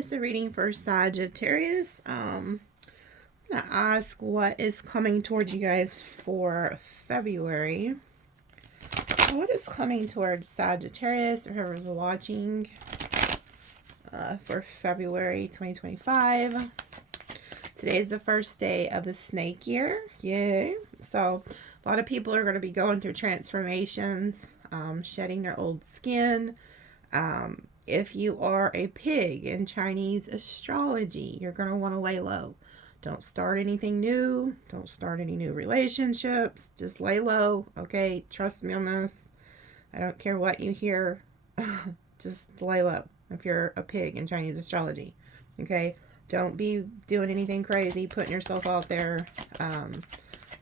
is a reading for Sagittarius. I'm going to ask what is coming towards you guys for February. What is coming towards Sagittarius, or whoever's watching, for February 2025? Today is the first day of the snake year. Yay. So a lot of people are going to be going through transformations, shedding their old skin. If you are a pig in Chinese astrology, you're going to want to lay low. Don't start anything new. Don't start any new relationships. Just lay low. Okay. Trust me on this. I don't care what you hear. Just lay low if you're a pig in Chinese astrology. Okay. Don't be doing anything crazy, putting yourself out there.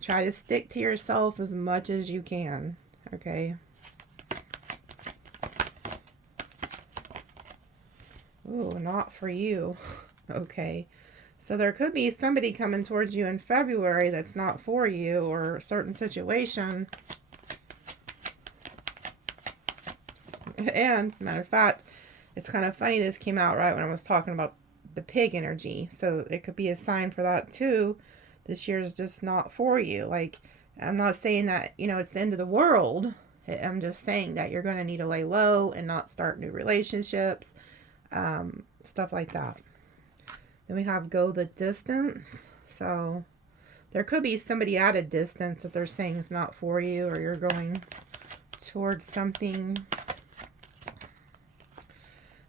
Try to stick to yourself as much as you can. Okay. Ooh, not for you. Okay. So there could be somebody coming towards you in February that's not for you, or a certain situation. And, matter of fact, it's kind of funny this came out right when I was talking about the pig energy. So it could be a sign for that too. This year is just not for you. Like, I'm not saying that, it's the end of the world. I'm just saying that you're going to need to lay low and not start new relationships. Stuff like that. Then we have go the distance. So there could be somebody at a distance that they're saying is not for you, or you're going towards something.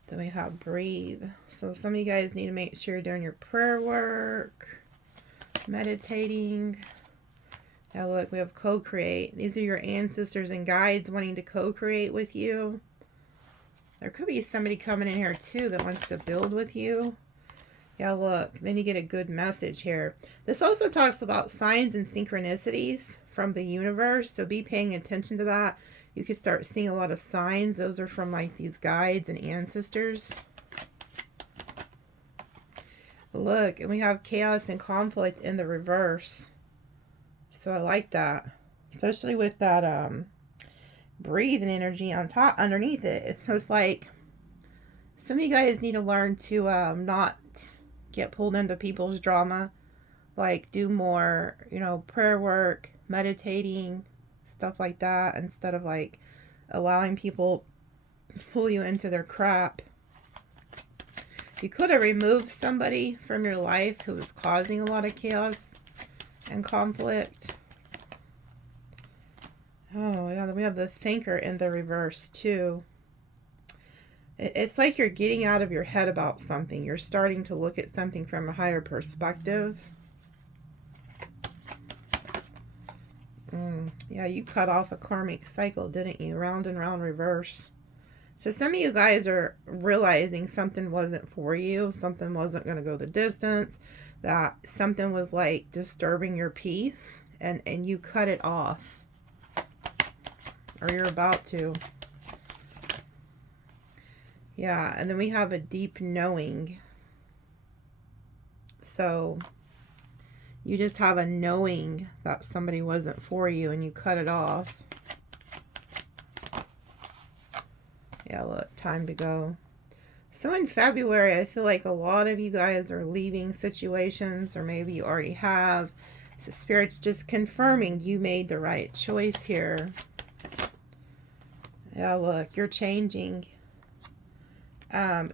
Then we have breathe. So some of you guys need to make sure you're doing your prayer work, meditating. Now look, we have co-create. These are your ancestors and guides wanting to co-create with you. There could be somebody coming in here too that wants to build with you. Yeah, look, then you get a good message here. This also talks about signs and synchronicities from the universe, so be paying attention to that. You could start seeing a lot of signs. Those are from like these guides and ancestors. Look, and we have chaos and conflict in the reverse. So I like that, especially with that breathing energy on top, underneath it. It's just like some of you guys need to learn to not get pulled into people's drama. Like, do more, prayer work, meditating, stuff like that, instead of like allowing people to pull you into their crap. You could have removed somebody from your life who was causing a lot of chaos and conflict. Oh, yeah, we have the thinker in the reverse too. It's like you're getting out of your head about something. You're starting to look at something from a higher perspective. Yeah, you cut off a karmic cycle, didn't you? Round and round reverse. So some of you guys are realizing something wasn't for you. Something wasn't going to go the distance. That something was like disturbing your peace. And you cut it off. Or you're about to. Yeah, and then we have a deep knowing. So you just have a knowing that somebody wasn't for you and you cut it off. Yeah, look, time to go. So in February, I feel like a lot of you guys are leaving situations, or maybe you already have. So Spirit's just confirming you made the right choice here. Yeah, look, you're changing.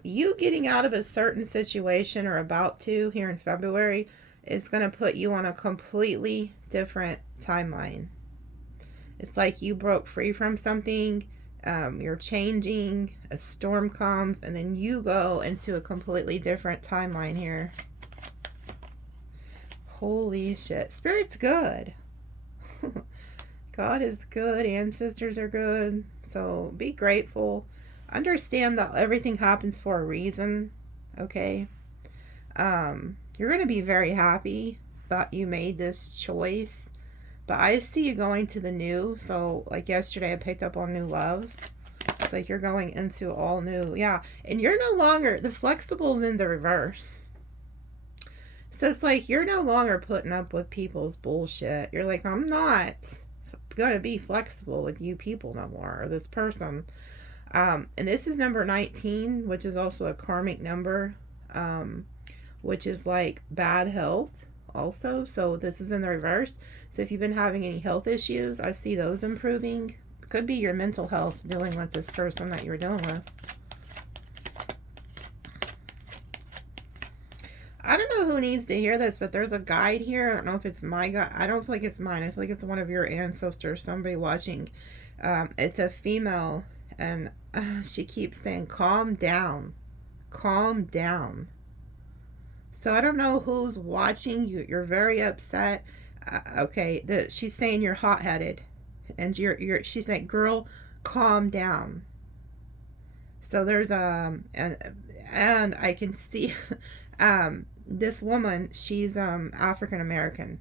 You getting out of a certain situation, or about to, here in February, is going to put you on a completely different timeline. It's like you broke free from something. You're changing. A storm comes, and then you go into a completely different timeline here. Holy shit. Spirit's good. God is good. Ancestors are good. So be grateful. Understand that everything happens for a reason. Okay. You're going to be very happy that you made this choice. But I see you going to the new. So like yesterday, I picked up on new love. It's like you're going into all new. Yeah. And you're no longer, the flexible's in the reverse. So it's like you're no longer putting up with people's bullshit. You're like, I'm not going to be flexible with you people no more, or this person. And this is number 19, which is also a karmic number. which is like bad health also. So this is in the reverse. So if you've been having any health issues, I see those improving. Could be your mental health dealing with this person that you're dealing with. I don't know who needs to hear this, but there's a guide here. I don't know if it's my guide. I don't feel like it's mine. I feel like it's one of your ancestors, somebody watching. It's a female, and she keeps saying, calm down. Calm down. So I don't know who's watching. You're very upset. Okay, she's saying you're hot-headed. And she's like, girl, calm down. So there's and I can see this woman, she's African American.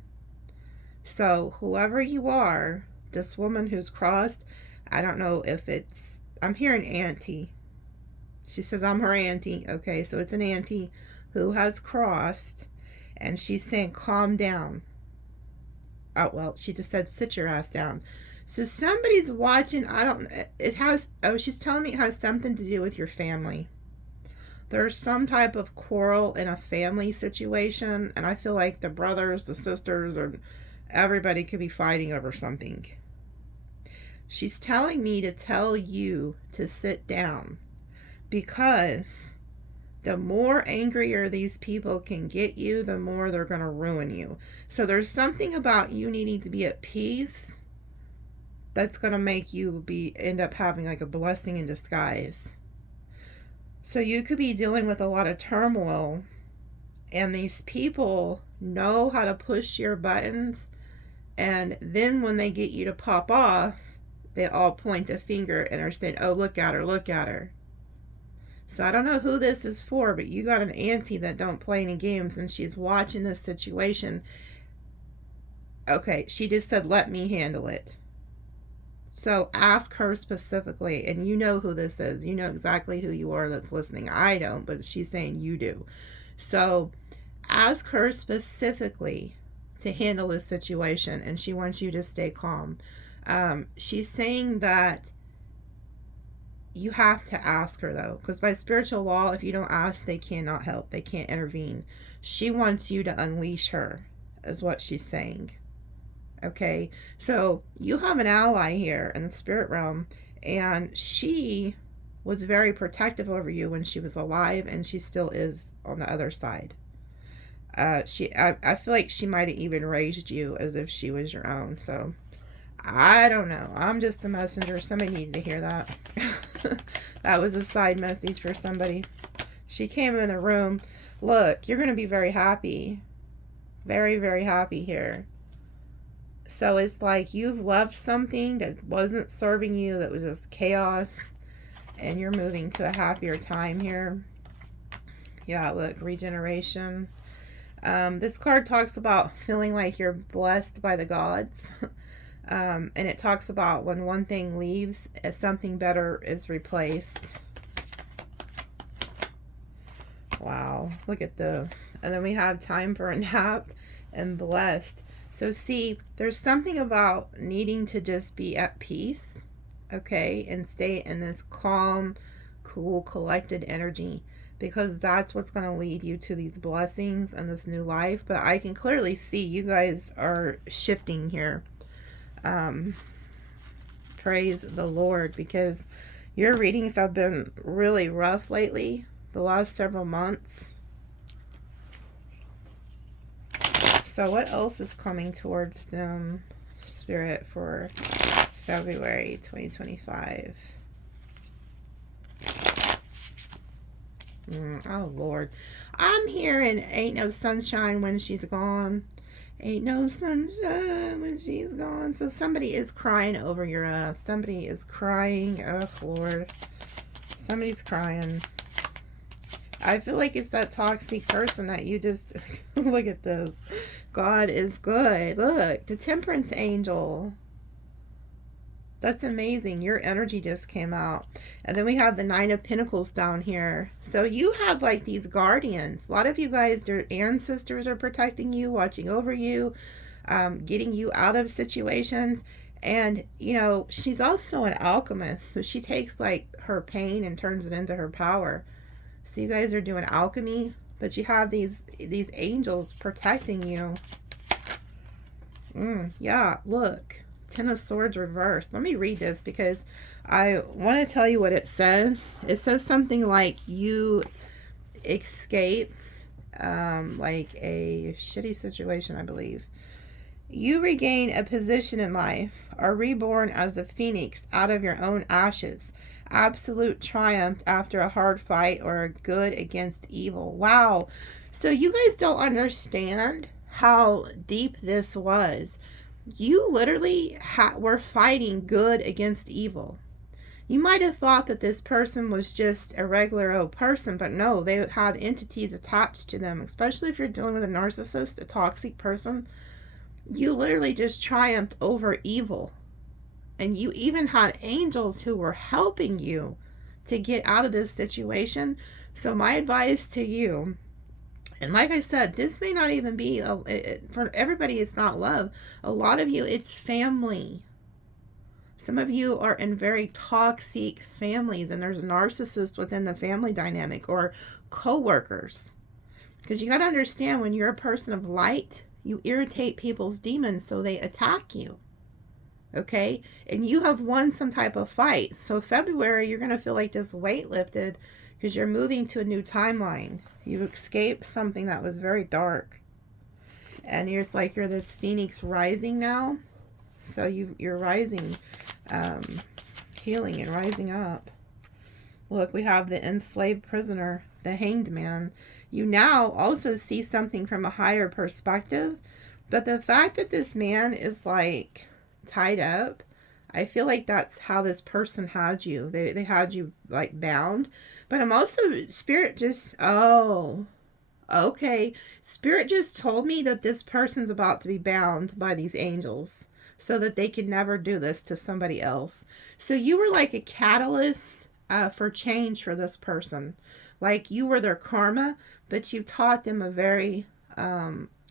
So whoever you are, this woman who's crossed, I don't know if it's, I'm hearing auntie. She says I'm her auntie. Okay, so it's an auntie who has crossed, and she's saying calm down. Oh, well, she just said sit your ass down. So somebody's watching. I don't, it has, oh, she's telling me it has something to do with your family. There's some type of quarrel in a family situation, and I feel like the brothers, the sisters, or everybody could be fighting over something. She's telling me to tell you to sit down, because the more angrier these people can get you, the more they're going to ruin you. So there's something about you needing to be at peace that's going to make you end up having like a blessing in disguise. So you could be dealing with a lot of turmoil, and these people know how to push your buttons, and then when they get you to pop off, they all point the finger and are saying, oh, look at her, look at her. So I don't know who this is for, but you got an auntie that don't play any games, and she's watching this situation. Okay, she just said, let me handle it. So ask her specifically, and you know who this is. You know exactly who you are that's listening. I don't, but she's saying you do. So ask her specifically to handle this situation, and she wants you to stay calm. She's saying that you have to ask her, though, because by spiritual law, if you don't ask, they cannot help. They can't intervene. She wants you to unleash her, is what she's saying. Okay, so you have an ally here in the spirit realm, and she was very protective over you when she was alive, and she still is on the other side. I feel like she might have even raised you as if she was your own. So I don't know. I'm just a messenger. Somebody needed to hear that. That was a side message for somebody. She came in the room. Look, you're going to be very happy. Very, very happy here. So it's like you've left something that wasn't serving you, that was just chaos, and you're moving to a happier time here. Yeah, look, regeneration. This card talks about feeling like you're blessed by the gods. And it talks about when one thing leaves, something better is replaced. Wow, look at this. And then we have time for a nap and blessed. So see, there's something about needing to just be at peace, okay, and stay in this calm, cool, collected energy, because that's what's going to lead you to these blessings and this new life. But I can clearly see you guys are shifting here. Praise the Lord, because your readings have been really rough lately, the last several months. So what else is coming towards them, Spirit, for February 2025? Oh, Lord. I'm hearing ain't no sunshine when she's gone. Ain't no sunshine when she's gone. So somebody is crying over your ass. Somebody is crying. Oh, Lord. Somebody's crying. I feel like it's that toxic person that you just... Look at this. God is good. Look, the Temperance Angel. That's amazing. Your energy just came out. And then we have the Nine of Pentacles down here. So you have like these guardians. A lot of you guys, their ancestors are protecting you, watching over you, getting you out of situations. And, you know, she's also an alchemist. So she takes like her pain and turns it into her power. So you guys are doing alchemy. but you have these angels protecting you. Yeah, look. Ten of Swords reversed. Let me read this because I want to tell you what it says. It says something like you escaped like a shitty situation, I believe. You regain a position in life, are reborn as a phoenix out of your own ashes. Absolute triumph after a hard fight or a good against evil. Wow. So you guys don't understand how deep this was. You literally were fighting good against evil. You might have thought that this person was just a regular old person, but no, they had entities attached to them, especially if you're dealing with a narcissist, a toxic person. You literally just triumphed over evil. And you even had angels who were helping you to get out of this situation. So my advice to you, and like I said, this may not even be, for everybody it's not love. A lot of you, it's family. Some of you are in very toxic families and there's narcissists within the family dynamic, or co-workers. Because you got to understand, when you're a person of light, you irritate people's demons, so they attack you. Okay? And you have won some type of fight. So February, you're going to feel like this weight lifted because you're moving to a new timeline. You escaped something that was very dark. And it's like you're this phoenix rising now. So you're rising, healing and rising up. Look, we have the enslaved prisoner, the hanged man. You now also see something from a higher perspective. But the fact that this man is like tied up, I feel like that's how this person had you. They had you like bound. But I'm also, Spirit just, oh, okay. Spirit just told me that this person's about to be bound by these angels, so that they could never do this to somebody else. So you were like a catalyst for change for this person. Like you were their karma, but you taught them a very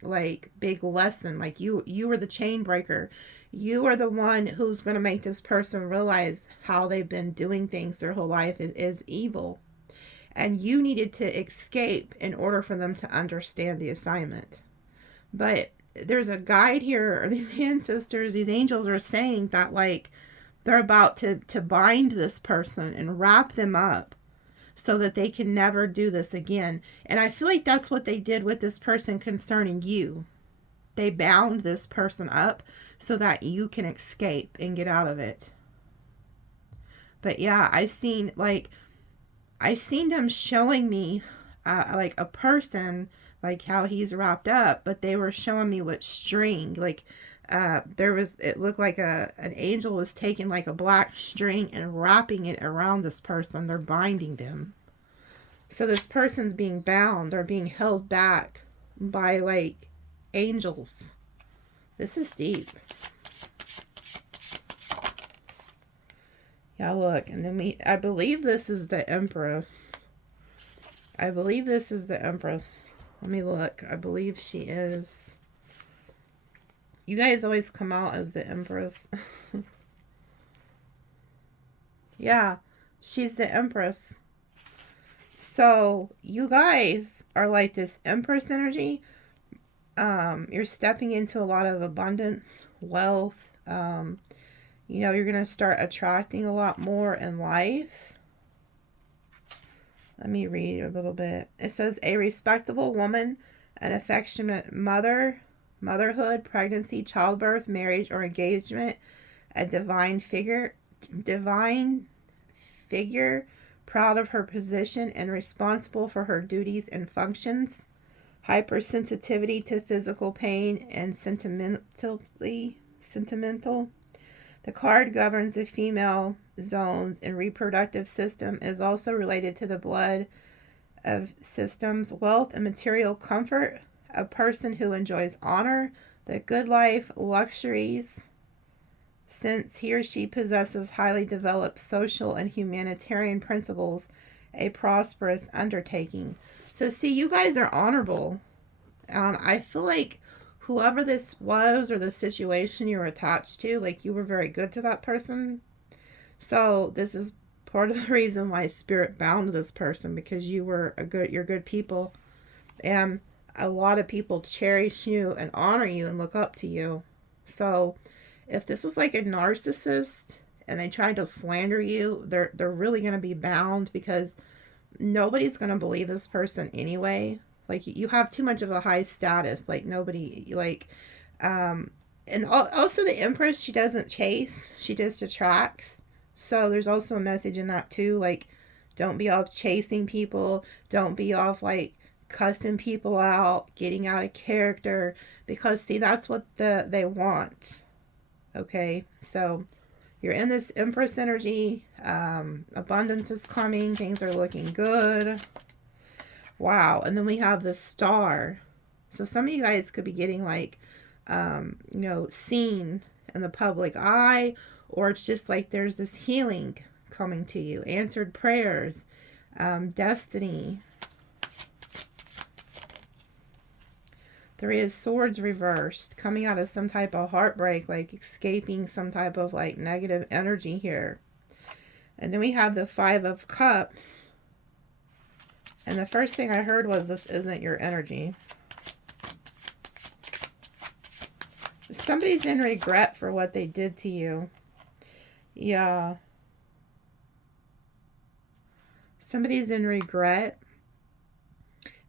like big lesson. Like you were the chain breaker. You are the one who's going to make this person realize how they've been doing things their whole life is evil. And you needed to escape in order for them to understand the assignment. But there's a guide here, or these ancestors, these angels are saying that like they're about to bind this person and wrap them up so that they can never do this again. And I feel like that's what they did with this person concerning you. They bound this person up so that you can escape and get out of it. But yeah, I seen them showing me like a person, like how he's wrapped up, but they were showing me what string, like it looked like an angel was taking like a black string and wrapping it around this person. They're binding them. So this person's being bound or being held back by like angels. This is deep. Yeah, look, and then I believe this is the Empress. I believe this is the Empress. Let me look. I believe she is. You guys always come out as the Empress. Yeah, she's the Empress. So you guys are like this Empress energy. You're stepping into a lot of abundance, wealth. You know, you're going to start attracting a lot more in life. Let me read a little bit. It says, a respectable woman, an affectionate motherhood, pregnancy, childbirth, marriage, or engagement, a divine figure, proud of her position and responsible for her duties and functions, hypersensitivity to physical pain and sentimental. The card governs the female zones and reproductive system, is also related to the blood of systems, wealth and material comfort, a person who enjoys honor, the good life, luxuries, since he or she possesses highly developed social and humanitarian principles, a prosperous undertaking. So see, you guys are honorable. I feel like whoever this was or the situation you were attached to, like you were very good to that person. So this is part of the reason why Spirit bound this person, because you're good people. And a lot of people cherish you and honor you and look up to you. So if this was like a narcissist and they tried to slander you, they're really going to be bound, because nobody's going to believe this person anyway. Like, you have too much of a high status. Like, nobody, like, and also the Empress, she doesn't chase, she just attracts. So there's also a message in that too. Like, don't be off chasing people. Don't be off like cussing people out, getting out of character, because see, that's what they want. Okay, so you're in this Empress energy. Abundance is coming. Things are looking good. Wow. And then we have the Star. So some of you guys could be getting like, seen in the public eye, or it's just like there's this healing coming to you, answered prayers, destiny. Three of Swords reversed, coming out of some type of heartbreak, like escaping some type of like negative energy here. And then we have the Five of Cups. And the first thing I heard was, this isn't your energy. Somebody's in regret for what they did to you. Yeah. Somebody's in regret.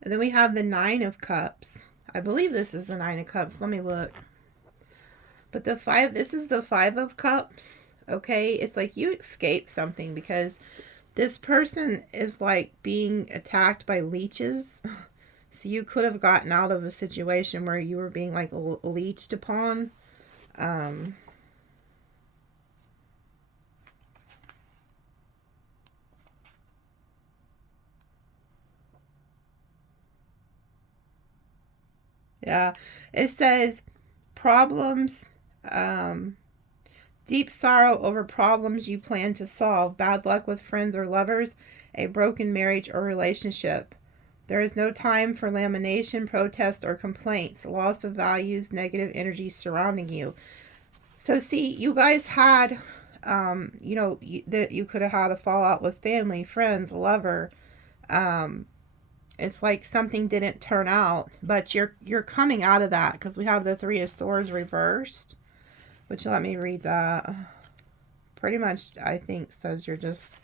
And then we have the Nine of Cups. I believe this is the Nine of Cups. Let me look. But this is the Five of Cups. Okay. It's like you escaped something, because this person is like being attacked by leeches. So you could have gotten out of a situation where you were being like leeched upon. Yeah, it says problems, deep sorrow over problems you plan to solve, bad luck with friends or lovers, a broken marriage or relationship. There is no time for lamentation, protest, or complaints. Loss of values, negative energy surrounding you. So see, you guys had, you could have had a fallout with family, friends, lover. It's like something didn't turn out, but you're coming out of that, because we have the Three of Swords reversed, which, let me read that. Pretty much, I think, says you're just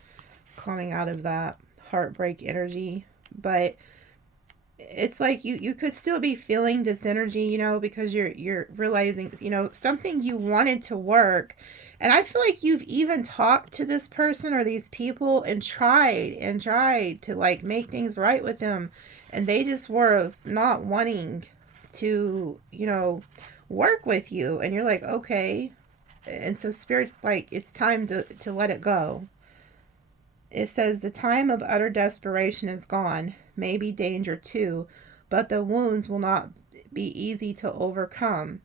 coming out of that heartbreak energy. But it's like you could still be feeling this energy, because you're realizing, something you wanted to work. And I feel like you've even talked to this person or these people and tried to like make things right with them, and they just were not wanting to, work with you. And you're like, okay. And so Spirit's like, it's time to let it go. It says the time of utter desperation is gone, maybe danger too, but the wounds will not be easy to overcome.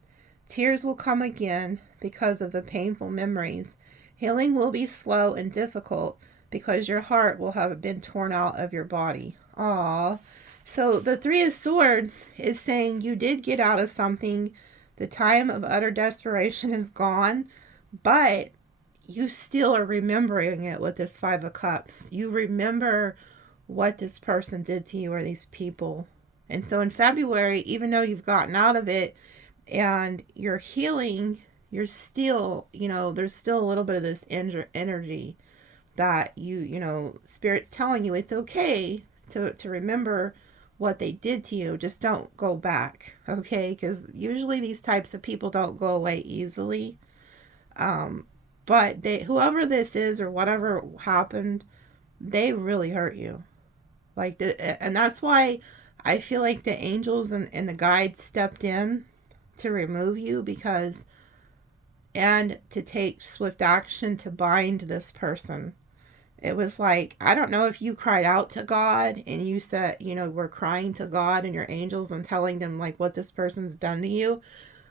Tears will come again because of the painful memories. Healing will be slow and difficult because your heart will have been torn out of your body. Aww. So the Three of Swords is saying you did get out of something. The time of utter desperation is gone, but you still are remembering it with this Five of Cups. You remember what this person did to you, or these people. And so in February, even though you've gotten out of it and you're healing, you're still, there's still a little bit of this energy that Spirit's telling you it's okay to remember what they did to you. Just don't go back, okay? Because usually these types of people don't go away easily. But whoever this is or whatever happened, they really hurt you. And that's why I feel like the angels and the guides stepped in to remove you, and to take swift action to bind this person. It was like, I don't know if you cried out to God and you said, we're crying to God and your angels and telling them like what this person's done to you,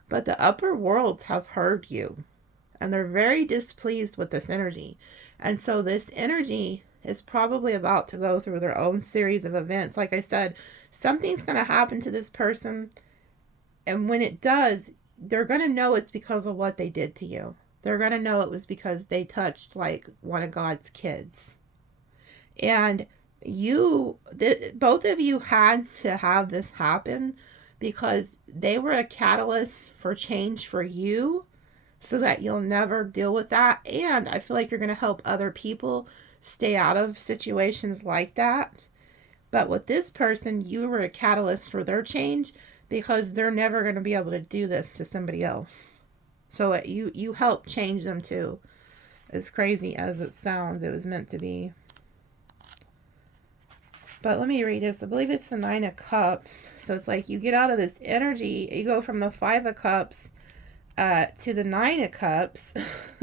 but the upper worlds have heard you. And they're very displeased with this energy. And so this energy is probably about to go through their own series of events. Like I said, something's going to happen to this person. And when it does, they're going to know it's because of what they did to you. They're going to know it was because they touched like one of God's kids. And both of you had to have this happen because they were a catalyst for change for you, so that you'll never deal with that. And I feel like you're going to help other people stay out of situations like that. But with this person, you were a catalyst for their change because they're never going to be able to do this to somebody else. So you helped change them too. As crazy as it sounds, it was meant to be. But let me read this. I believe it's the 9 of Cups. So it's like you get out of this energy. You go from the 5 of Cups to the 9 of Cups.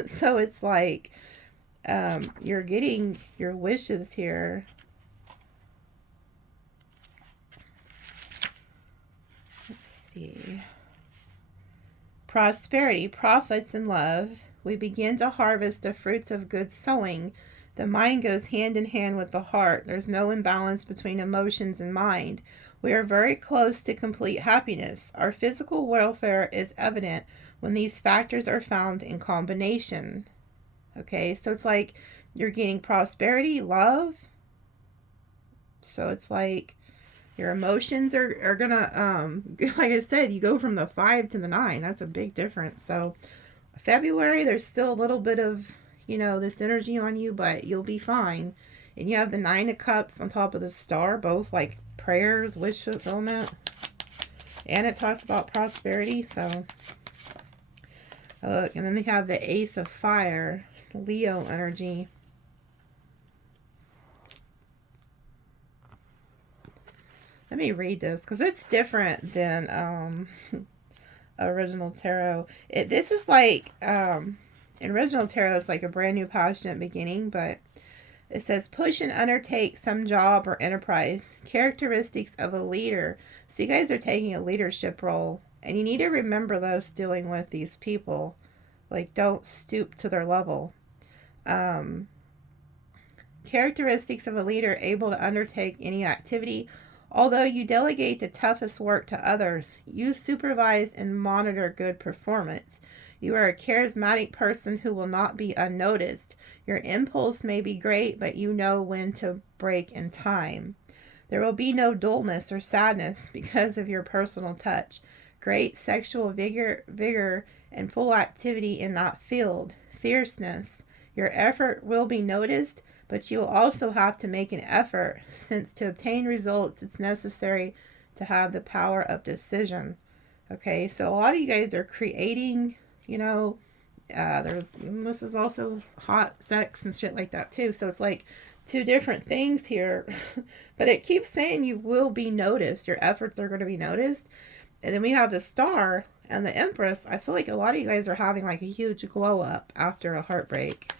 So it's like you're getting your wishes here. Let's see. Prosperity, profits, and love. We begin to harvest the fruits of good sowing. The mind goes hand in hand with the heart. There's no imbalance between emotions and mind. We are very close to complete happiness. Our physical welfare is evident when these factors are found in combination. Okay, so it's like you're gaining prosperity, love. So it's like your emotions are gonna, like I said, you go from the 5 to the 9. That's a big difference. So February, there's still a little bit of, this energy on you, but you'll be fine. And you have the 9 of Cups on top of the star, both like prayers, wish fulfillment. And it talks about prosperity. So, look, and then they have the Ace of Fire, Leo energy. Let me read this because it's different than original tarot. This is like in original tarot, it's like a brand new passionate beginning, but it says push and undertake some job or enterprise. Characteristics of a leader. So you guys are taking a leadership role, and you need to remember this dealing with these people. Like, don't stoop to their level. Characteristics of a leader able to undertake any activity. Although you delegate the toughest work to others, you supervise and monitor good performance. You are a charismatic person who will not be unnoticed. Your impulse may be great, but you know when to break in time. There will be no dullness or sadness because of your personal touch. Great sexual vigor and full activity in that field. Fierceness. Your effort will be noticed, but you will also have to make an effort, since to obtain results, it's necessary to have the power of decision. Okay, so a lot of you guys are creating, this is also hot sex and shit like that too. So it's like two different things here. But it keeps saying you will be noticed. Your efforts are going to be noticed. And then we have the Star and the Empress. I feel like a lot of you guys are having like a huge glow up after a heartbreak.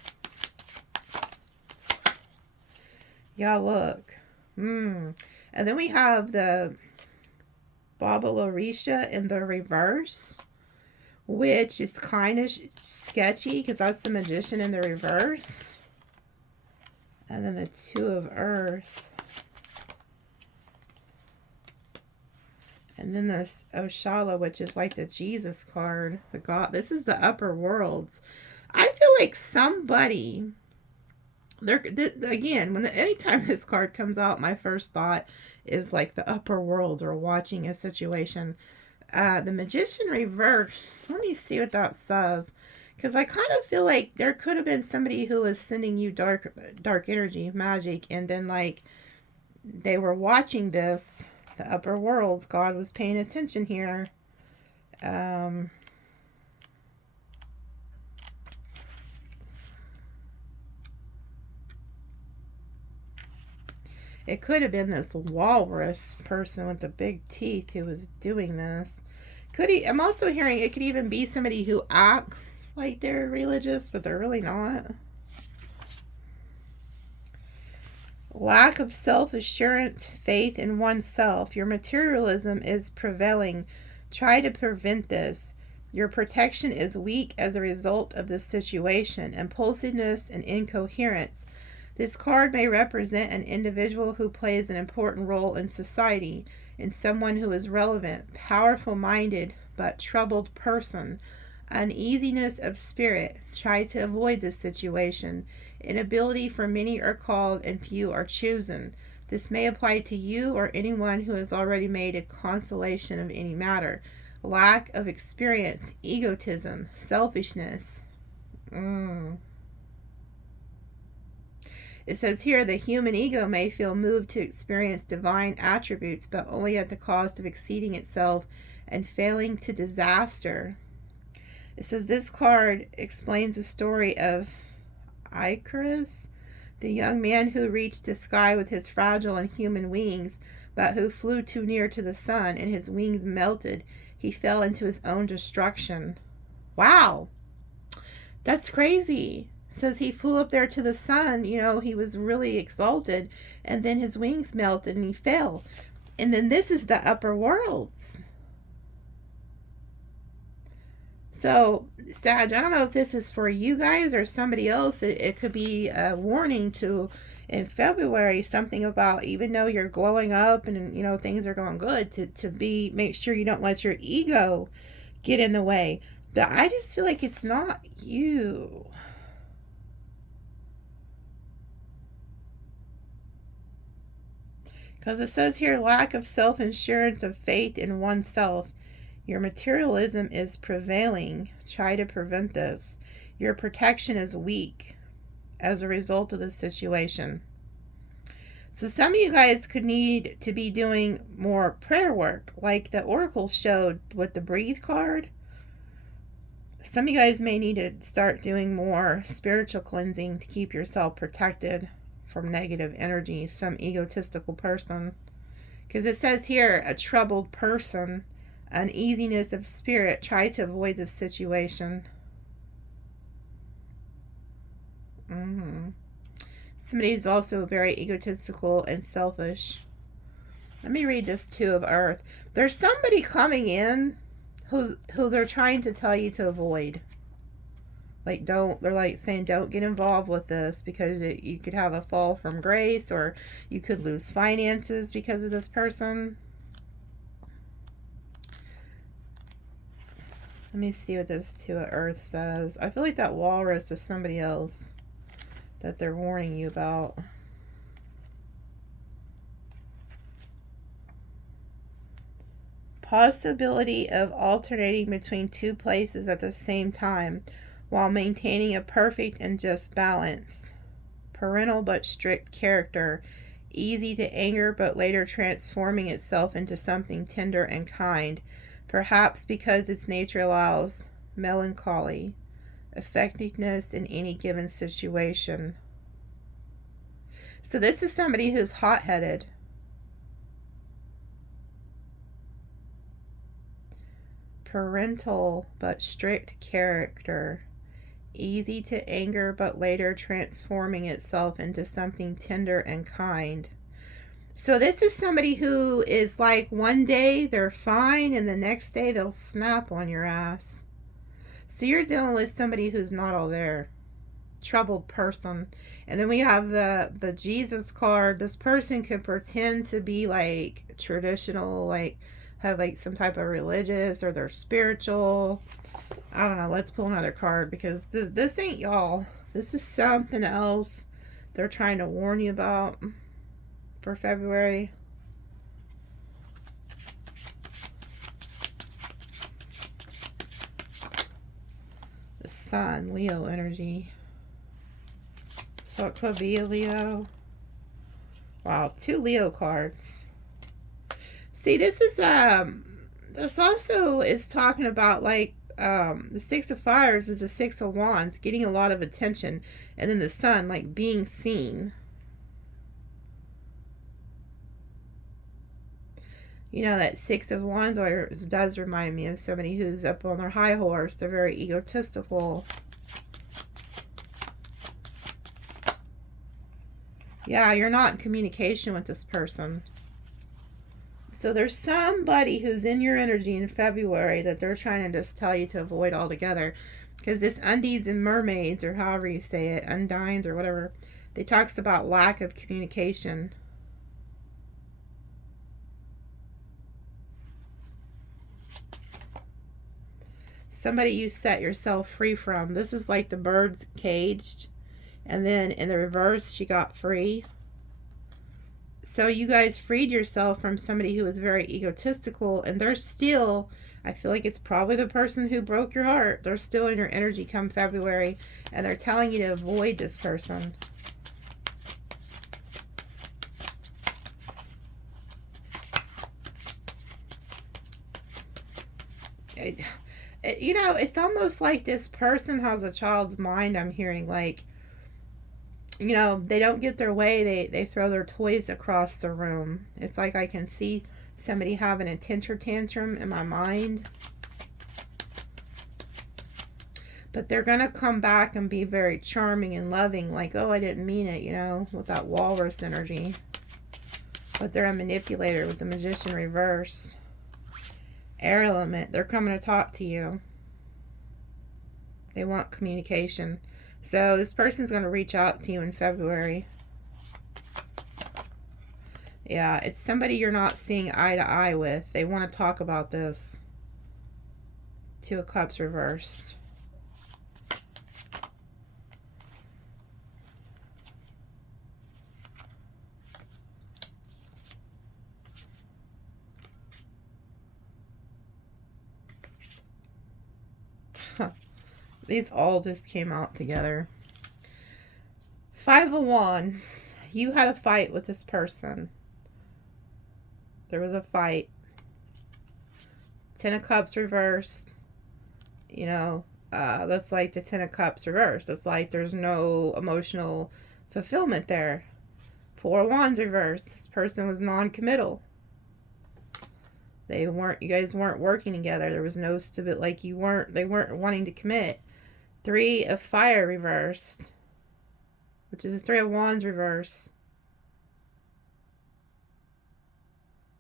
Yeah, look. And then we have the Baba Larisha in the reverse, which is kind of sketchy because that's the Magician in the reverse. And then the Two of Earth. And then this Oshala, which is like the Jesus card. The God. This is the upper worlds. I feel like somebody... Again, anytime this card comes out, my first thought is like the upper worlds or watching a situation. The Magician reverse. Let me see what that says, because I kind of feel like there could have been somebody who was sending you dark energy, magic, and then like they were watching this. The upper worlds. God was paying attention here. It could have been this walrus person with the big teeth who was doing this. I'm also hearing it could even be somebody who acts like they're religious, but they're really not. Lack of self-assurance, faith in oneself. Your materialism is prevailing. Try to prevent this. Your protection is weak as a result of this situation. Impulsiveness and incoherence. This card may represent an individual who plays an important role in society, and someone who is relevant, powerful-minded, but troubled person. Uneasiness of spirit. Try to avoid this situation. Inability, for many are called and few are chosen. This may apply to you or anyone who has already made a constellation of any matter. Lack of experience, egotism, selfishness. It says here, the human ego may feel moved to experience divine attributes, but only at the cost of exceeding itself and failing to disaster. It says this card explains the story of Icarus, the young man who reached the sky with his fragile and human wings, but who flew too near to the sun and his wings melted. He fell into his own destruction. Wow, that's crazy. It says he flew up there to the sun, you know, he was really exalted, and then his wings melted and he fell. And then this is the upper worlds. So, Sag, I don't know if this is for you guys or somebody else. It could be a warning to, in February, something about, even though you're glowing up and, you know, things are going good, to make sure you don't let your ego get in the way. But I just feel like it's not you. Because it says here, lack of self-assurance, of faith in oneself. Your materialism is prevailing. Try to prevent this. Your protection is weak as a result of the situation. So some of you guys could need to be doing more prayer work, like the Oracle showed with the Breathe card. Some of you guys may need to start doing more spiritual cleansing to keep yourself protected from negative energy, some egotistical person. Because it says here, a troubled person, uneasiness of spirit. Try to avoid this situation. Somebody who's also very egotistical and selfish. Let me read this Two of Earth. There's somebody coming in who they're trying to tell you to avoid. Like, they're like saying, don't get involved with this because you could have a fall from grace, or you could lose finances because of this person. Let me see what this Two of Earth says. I feel like that walrus is somebody else that they're warning you about. Possibility of alternating between two places at the same time while maintaining a perfect and just balance. Parental but strict character. Easy to anger but later transforming itself into something tender and kind. Perhaps because its nature allows melancholy. Effectiveness in any given situation. So this is somebody who's hot-headed. Parental but strict character. Easy to anger but later transforming itself into something tender and kind. So this is somebody who is like, one day they're fine and the next day they'll snap on your ass. So you're dealing with somebody who's not all there. Troubled person. And then we have the Jesus card. This person could pretend to be like traditional, like have like some type of religious, or they're spiritual. I don't know. Let's pull another card, because this ain't y'all. This is something else they're trying to warn you about for February. The Sun, Leo energy. So it could be a Leo. Wow, 2 Leo cards. See, this is this also is talking about, like, the Six of Fires is the Six of Wands, getting a lot of attention, and then the Sun, like, being seen. You know, that Six of Wands does remind me of somebody who's up on their high horse. They're very egotistical. Yeah, you're not in communication with this person. So there's somebody who's in your energy in February that they're trying to just tell you to avoid altogether. Because this Undies and Mermaids, or however you say it, Undines or whatever, they talks about lack of communication. Somebody you set yourself free from. This is like the bird's caged. And then in the reverse, she got free. So you guys freed yourself from somebody who was very egotistical, and they're still, I feel like it's probably the person who broke your heart. They're still in your energy come February, and they're telling you to avoid this person. You know, it's almost like this person has a child's mind, I'm hearing. Like, you know, they don't get their way, they throw their toys across the room. It's like I can see somebody having a temper tantrum in my mind. But they're going to come back and be very charming and loving. Like, oh, I didn't mean it, you know, with that walrus energy. But they're a manipulator with the Magician reverse. Air element, they're coming to talk to you. They want communication. So this person's going to reach out to you in February. Yeah, it's somebody you're not seeing eye to eye with. They want to talk about this. Two of Cups reversed. These all just came out together. Five of Wands. You had a fight with this person. There was a fight. Ten of Cups reversed. You know, that's like the Ten of Cups reversed. It's like there's no emotional fulfillment there. Four of Wands reversed. This person was non-committal. You guys weren't working together. There was no stability. Like they weren't wanting to commit. Three of Fire reversed, which is a Three of Wands reverse.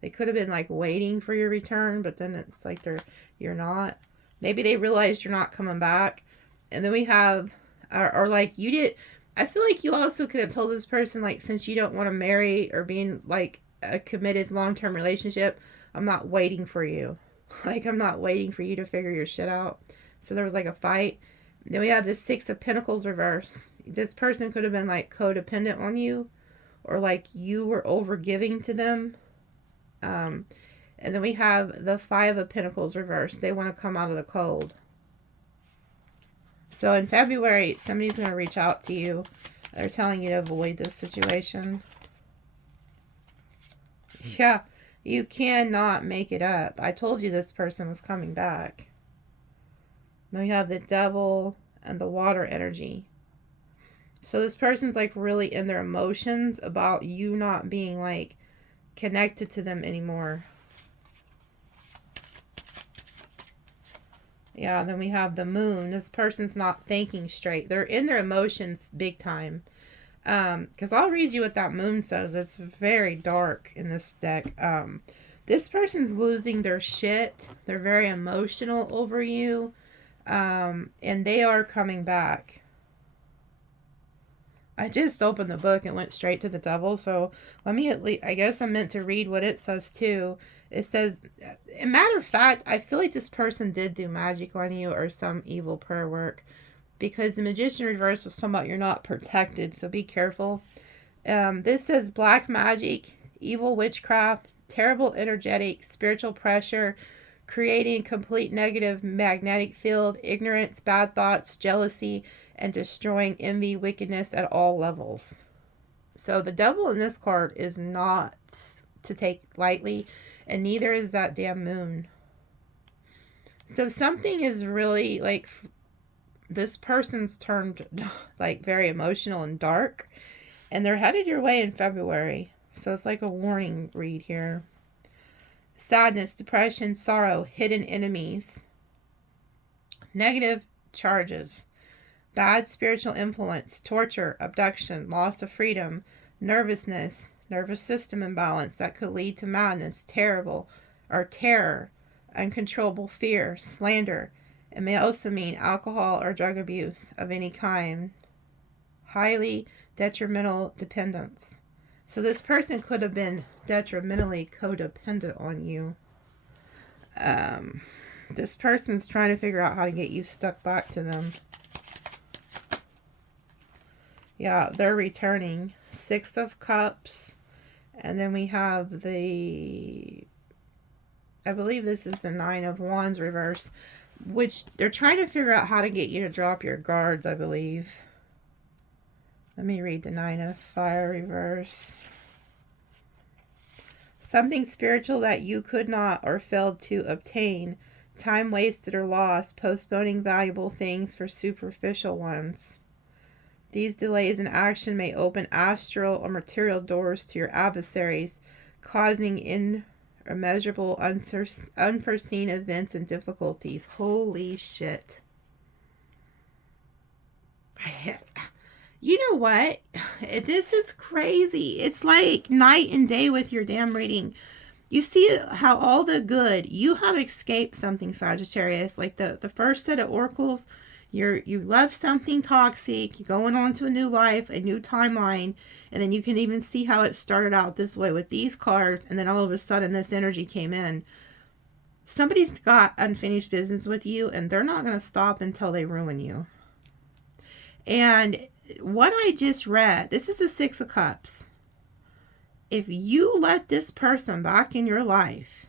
They could have been like waiting for your return, but then it's like you're not. Maybe they realized you're not coming back. And then we have, or like you did. I feel like you also could have told this person, like, since you don't want to marry or be in like a committed long-term relationship, I'm not waiting for you. Like, I'm not waiting for you to figure your shit out. So there was like a fight. Then we have the Six of Pentacles reverse. This person could have been like codependent on you, or like you were over giving to them. And then we have the Five of Pentacles reverse. They want to come out of the cold. So in February, somebody's going to reach out to you. They're telling you to avoid this situation. Yeah, you cannot make it up. I told you this person was coming back. Then we have the Devil and the water energy. So this person's like really in their emotions about you not being like connected to them anymore. Yeah, then we have the Moon. This person's not thinking straight. They're in their emotions big time. Because I'll read you what that Moon says. It's very dark in this deck. This person's losing their shit. They're very emotional over you. And they are coming back. I just opened the book and went straight to the Devil. So let me at least, I guess I'm meant to read what it says too. It says, a matter of fact, I feel like this person did do magic on you or some evil prayer work, because the Magician reverse was talking about you're not protected. So be careful. This says black magic, evil witchcraft, terrible energetic, spiritual pressure, creating complete negative magnetic field, ignorance, bad thoughts, jealousy, and destroying envy, wickedness at all levels. So the Devil in this card is not to take lightly, and neither is that damn Moon. So something is really like, this person's turned like very emotional and dark, and they're headed your way in February. So it's like a warning read here. Sadness, depression, sorrow, hidden enemies, negative charges, bad spiritual influence, torture, abduction, loss of freedom, nervousness, nervous system imbalance that could lead to madness, terror, uncontrollable fear, slander. It may also mean alcohol or drug abuse of any kind. Highly detrimental dependence. So this person could have been detrimentally codependent on you. This person's trying to figure out how to get you stuck back to them. Yeah, they're returning. Six of Cups And then we have the, I believe this is the Nine of Wands reverse, which they're trying to figure out how to get you to drop your guards, I believe. Let me read the Nine of Fire reverse. Something spiritual that you could not or failed to obtain. Time wasted or lost, postponing valuable things for superficial ones. These delays in action may open astral or material doors to your adversaries, causing immeasurable unforeseen events and difficulties. Holy shit. You know what? This is crazy. It's like night and day with your damn reading. You see how all the good, you have escaped something, Sagittarius. Like the first set of oracles, you left something toxic, you're going on to a new life, a new timeline, and then you can even see how it started out this way with these cards, and then all of a sudden this energy came in. Somebody's got unfinished business with you, and they're not going to stop until they ruin you. And what I just read, this is the Six of Cups. If you let this person back in your life,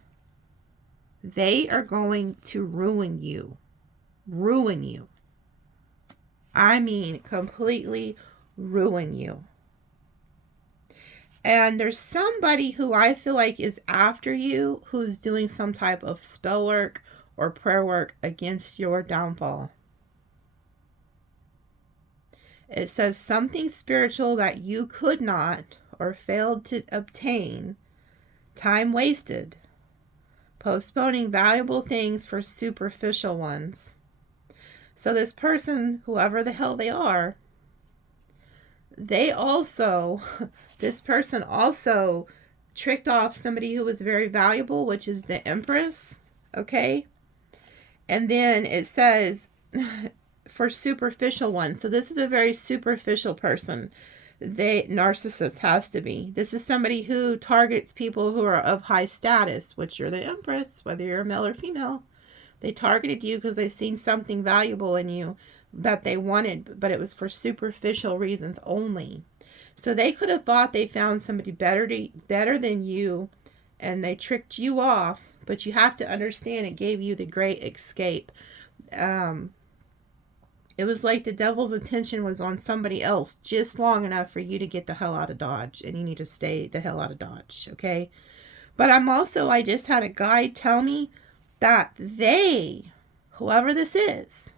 they are going to ruin you. Ruin you. I mean, completely ruin you. And there's somebody who I feel like is after you, who's doing some type of spell work or prayer work against your downfall. It says something spiritual that you could not or failed to obtain. Time wasted. Postponing valuable things for superficial ones. So this person, whoever the hell they are, this person also tricked off somebody who was very valuable, which is the Empress. Okay. And then it says for superficial ones. So this is a very superficial person. Narcissist has to be. This is somebody who targets people who are of high status, which you're the Empress, whether you're a male or female. They targeted you because they seen something valuable in you that they wanted, but it was for superficial reasons only. So they could have thought they found somebody better than you, and they tricked you off, but you have to understand it gave you the great escape. It was like the devil's attention was on somebody else just long enough for you to get the hell out of Dodge, and you need to stay the hell out of Dodge, okay? But I just had a guide tell me that whoever this is,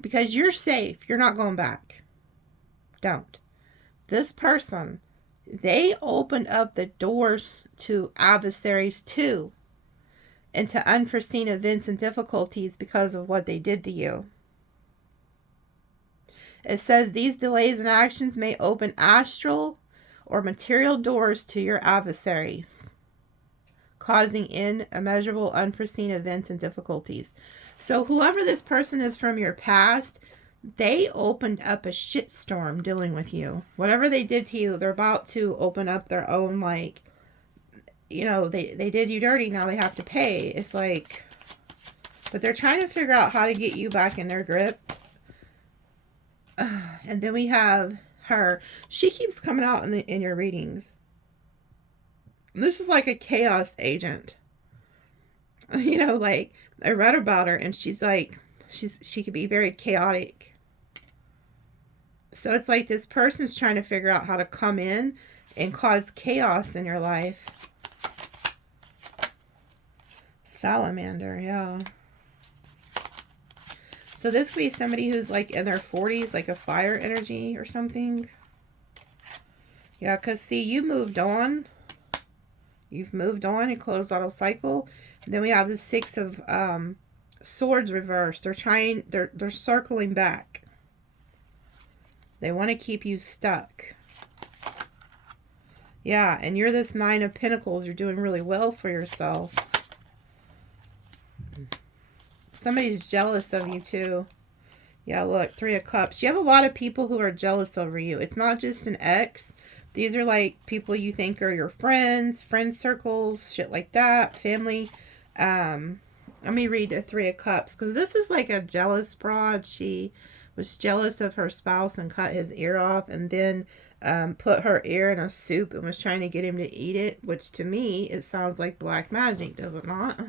because you're safe, you're not going back. Don't. This person, they opened up the doors to adversaries too, into unforeseen events and difficulties because of what they did to you. It says these delays and actions may open astral or material doors to your adversaries, causing immeasurable unforeseen events and difficulties. So whoever this person is from your past, they opened up a shitstorm dealing with you. Whatever they did to you, they're about to open up their own, like, you know, they did you dirty, now they have to pay. It's like, but they're trying to figure out how to get you back in their grip. And then we have her. She keeps coming out in your readings. This is like a chaos agent. You know, like, I read about her, and she's like, she could be very chaotic. So it's like this person's trying to figure out how to come in and cause chaos in your life. Salamander, yeah. So this could be somebody who's like in their 40s, like a fire energy or something. Yeah, because see, you moved on. You've moved on and closed out a cycle. And then we have the Six of Swords reversed. They're circling back. They want to keep you stuck. Yeah, and you're this Nine of Pentacles. You're doing really well for yourself. Somebody's jealous of you too. Yeah, look, Three of Cups. You have a lot of people who are jealous over you. It's not just an ex. These are like people you think are your friends, friend circles, shit like that, family. Let me read the Three of Cups, because this is like a jealous broad. She was jealous of her spouse and cut his ear off, and then put her ear in a soup and was trying to get him to eat it, which to me, it sounds like black magic, does it not?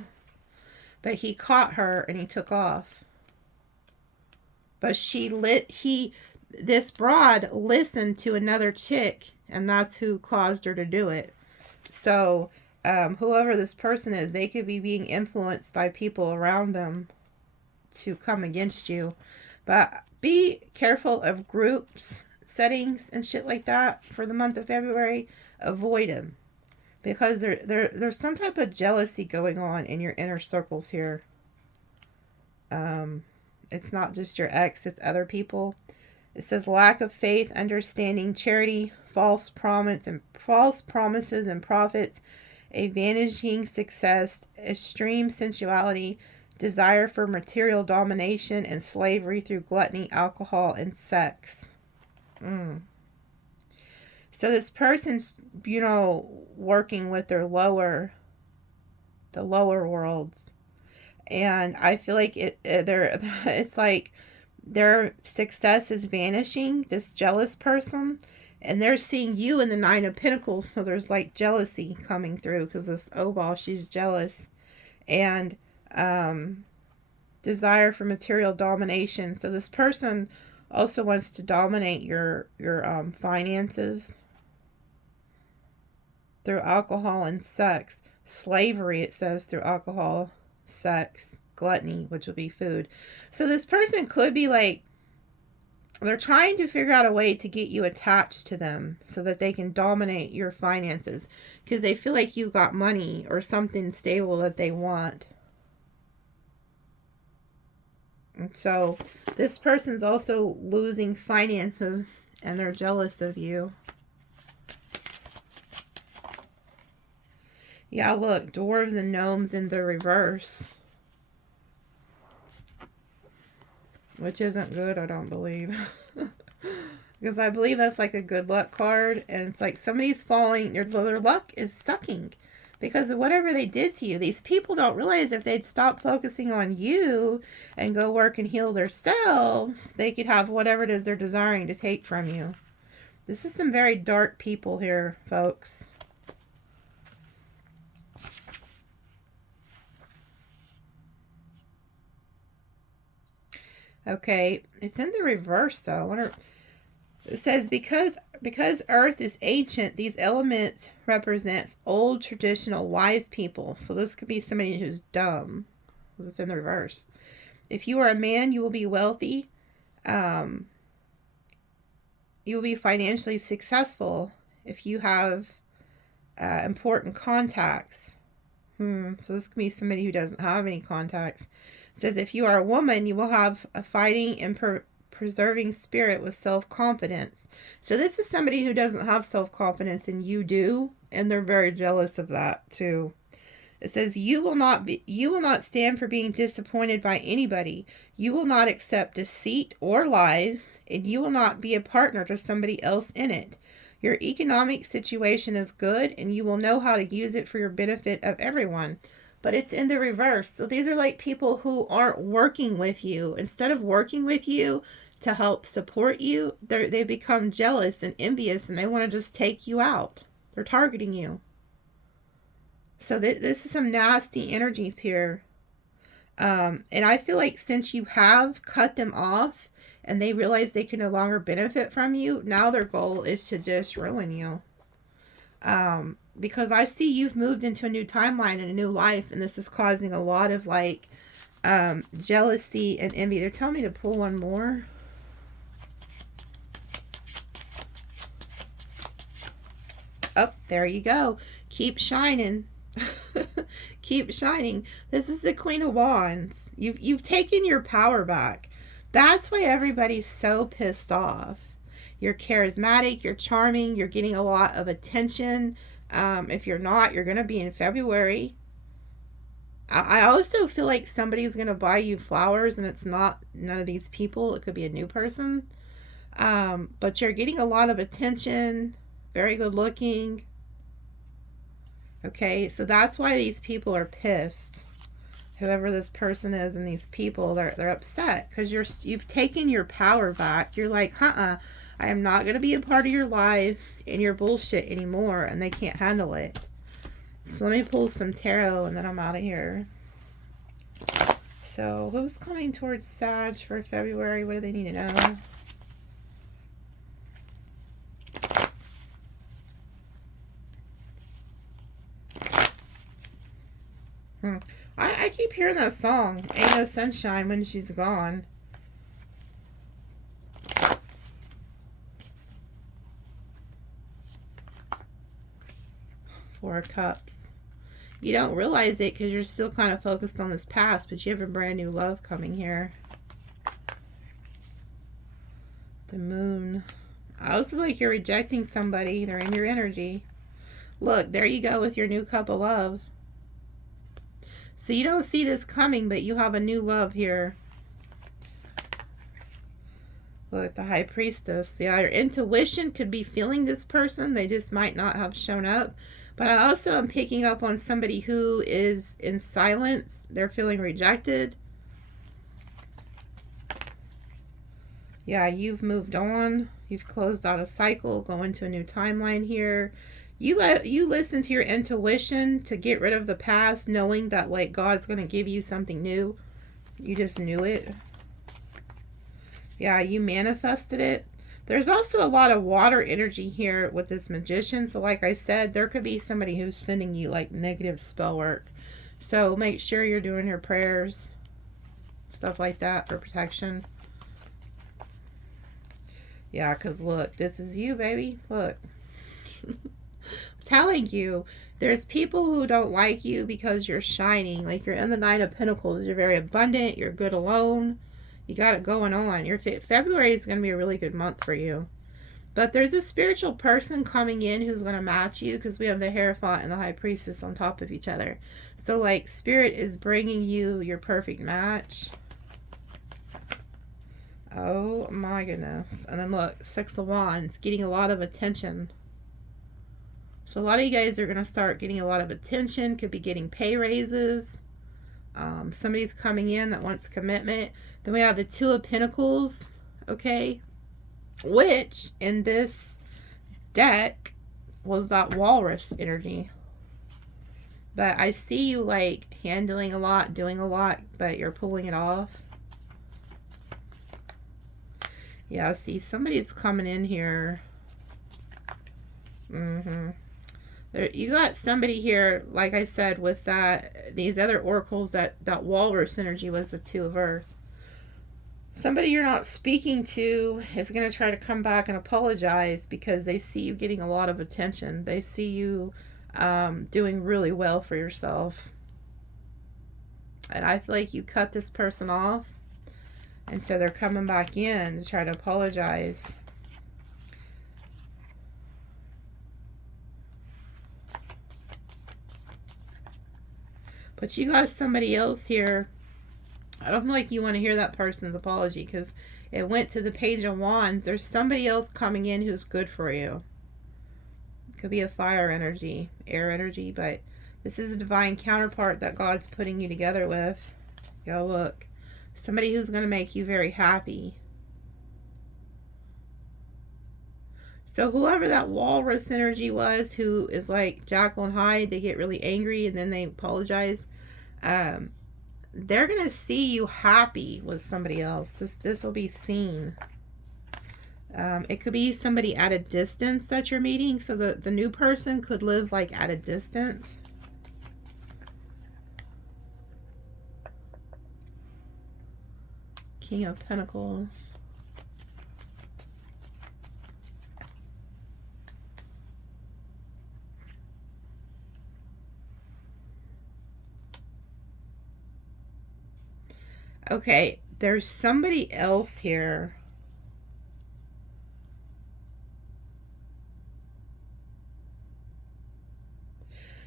But he caught her and he took off. But this broad listened to another chick, and that's who caused her to do it. So, whoever this person is, they could be being influenced by people around them to come against you. But be careful of groups, settings, and shit like that for the month of February. Avoid them. Because there's some type of jealousy going on in your inner circles here. It's not just your ex, it's other people. It says lack of faith, understanding, charity, false promises and profits, a vanishing success, extreme sensuality, desire for material domination, and slavery through gluttony, alcohol, and sex. So this person's, working with the lower worlds. And I feel like it's like their success is vanishing, this jealous person, and they're seeing you in the Nine of Pentacles, so there's like jealousy coming through because this Obal, she's jealous, and desire for material domination. So this person also wants to dominate your finances through alcohol and sex. Slavery, it says, through alcohol, sex, gluttony, which will be food. So this person could be like, they're trying to figure out a way to get you attached to them so that they can dominate your finances because they feel like you got money or something stable that they want. And so this person's also losing finances and they're jealous of you. Yeah, look, dwarves and gnomes in the reverse. Which isn't good, I don't believe. Because I believe that's like a good luck card. And it's like somebody's falling, their luck is sucking. Because of whatever they did to you. These people don't realize if they'd stop focusing on you and go work and heal themselves, they could have whatever it is they're desiring to take from you. This is some very dark people here, folks. Okay, it's in the reverse though. I wonder. It says because Earth is ancient, these elements represents old, traditional, wise people. So this could be somebody who's dumb, because it's in the reverse. If you are a man, you will be wealthy. You will be financially successful if you have important contacts. So this could be somebody who doesn't have any contacts. It says if you are a woman, you will have a fighting and preserving spirit with self-confidence. So this is somebody who doesn't have self-confidence and you do, and they're very jealous of that too. It says you will not stand for being disappointed by anybody. You will not accept deceit or lies, and you will not be a partner to somebody else in it. Your economic situation is good, and you will know how to use it for your benefit of everyone. But it's in the reverse. So these are like people who aren't working with you. Instead of working with you to help support you, they become jealous and envious, and they want to just take you out. They're targeting you. So this is some nasty energies here. And I feel like since you have cut them off and they realize they can no longer benefit from you, now their goal is to just ruin you. Because I see you've moved into a new timeline and a new life, and this is causing a lot of like jealousy and envy. They're telling me to pull one more. Oh, there you go. Keep shining. Keep shining. This is the Queen of Wands. You've taken your power back. That's why everybody's so pissed off. You're charismatic, you're charming, you're getting a lot of attention. If you're not, you're going to be in February. I also feel like somebody's going to buy you flowers, and it's not none of these people. It could be a new person. But you're getting a lot of attention, very good looking. Okay, so that's why these people are pissed. Whoever this person is and these people, they're upset because you've taken your power back. You're like, I am not going to be a part of your lies and your bullshit anymore, and they can't handle it. So let me pull some tarot, and then I'm out of here. So who's coming towards Sag for February? What do they need to know? I keep hearing that song, Ain't No Sunshine When She's Gone. Four of Cups. You don't realize it because you're still kind of focused on this past, but you have a brand new love coming here. The Moon. I also feel like you're rejecting somebody. They're in your energy. Look, there you go with your new cup of love. So you don't see this coming, but you have a new love here. Look, the High Priestess. Yeah, your intuition could be feeling this person. They just might not have shown up. But I also am picking up on somebody who is in silence. They're feeling rejected. Yeah, you've moved on. You've closed out a cycle, going to a new timeline here. You listen to your intuition to get rid of the past, knowing that like God's going to give you something new. You just knew it. Yeah, you manifested it. There's also a lot of water energy here with this Magician. So like I said, there could be somebody who's sending you like negative spell work. So make sure you're doing your prayers, stuff like that for protection. Yeah, because look, this is you, baby. Look. Telling you, there's people who don't like you because you're shining. Like you're in the Nine of Pentacles. You're very abundant. You're good alone. You got it going on. February is going to be a really good month for you. But there's a spiritual person coming in who's going to match you because we have the Hierophant and the High Priestess on top of each other. So like Spirit is bringing you your perfect match. Oh my goodness. And then look, Six of Wands, getting a lot of attention. So a lot of you guys are going to start getting a lot of attention. Could be getting pay raises. Somebody's coming in that wants commitment. Then we have the Two of Pentacles. Okay. Which in this deck was that walrus energy. But I see you like handling a lot, doing a lot, but you're pulling it off. Yeah, see, somebody's coming in here. You got somebody here, like I said, with these other oracles, that walrus energy was the Two of Earth. Somebody you're not speaking to is going to try to come back and apologize because they see you getting a lot of attention. They see you doing really well for yourself. And I feel like you cut this person off. And so they're coming back in to try to apologize. But you got somebody else here. I don't like you want to hear that person's apology because it went to the Page of Wands. There's somebody else coming in who's good for you. Could be a fire energy, air energy, but this is a divine counterpart that God's putting you together with. Go look. Somebody who's going to make you very happy. So whoever that walrus energy was, who is like Jekyll and Hyde, they get really angry and then they apologize. They're going to see you happy with somebody else. This will be seen. It could be somebody at a distance that you're meeting. So the new person could live like at a distance. King of Pentacles. Okay, there's somebody else here.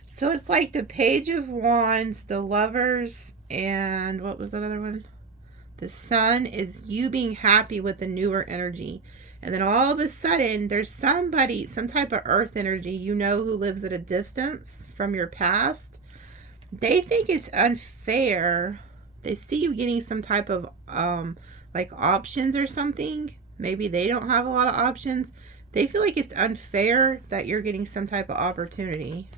So it's like the Page of Wands, the Lovers, and what was that other one? The Sun is you being happy with the newer energy. And then all of a sudden, there's somebody, some type of earth energy, you know, who lives at a distance from your past. They think it's unfair. They see you getting some type of like options or something. Maybe they don't have a lot of options. They feel like it's unfair that you're getting some type of opportunity.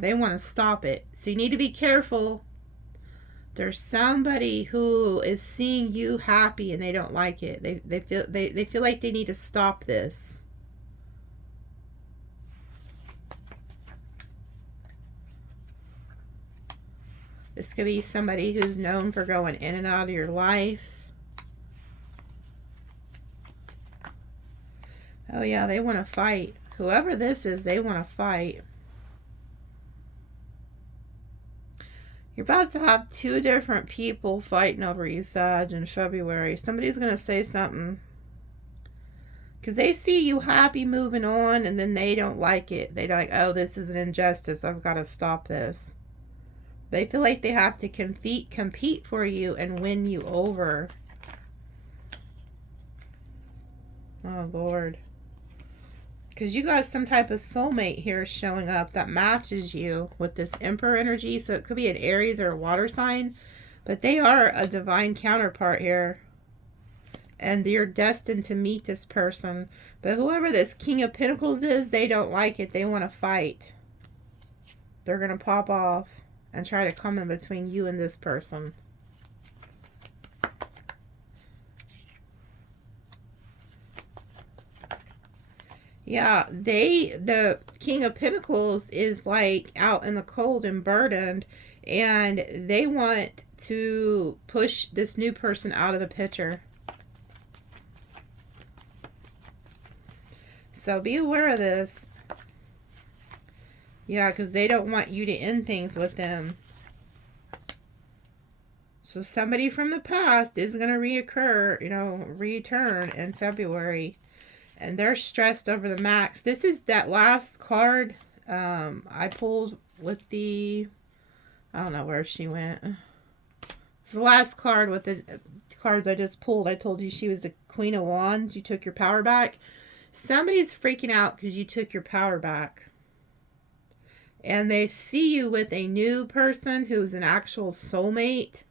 They want to stop it. So you need to be careful. There's somebody who is seeing you happy and they don't like it. They feel like they need to stop this. This could be somebody who's known for going in and out of your life. Oh yeah, they want to fight. Whoever this is, they want to fight. You're about to have two different people fighting over you, Sag, in February. Somebody's going to say something. Because they see you happy moving on, and then they don't like it. They're like, oh, this is an injustice. I've got to stop this. They feel like they have to compete for you and win you over. Oh, Lord. Because you got some type of soulmate here showing up that matches you with this Emperor energy. So it could be an Aries or a water sign. But they are a divine counterpart here. And you're destined to meet this person. But whoever this King of Pentacles is, they don't like it. They want to fight. They're going to pop off and try to come in between you and this person. Yeah, the King of Pentacles is like out in the cold and burdened, and they want to push this new person out of the picture. So be aware of this. Yeah, because they don't want you to end things with them. So somebody from the past is going to reoccur, you know, return in February. And they're stressed over the max. This is that last card I pulled with the... I don't know where she went. It's the last card with the cards I just pulled. I told you she was the Queen of Wands. You took your power back. Somebody's freaking out because you took your power back. And they see you with a new person who's an actual soulmate.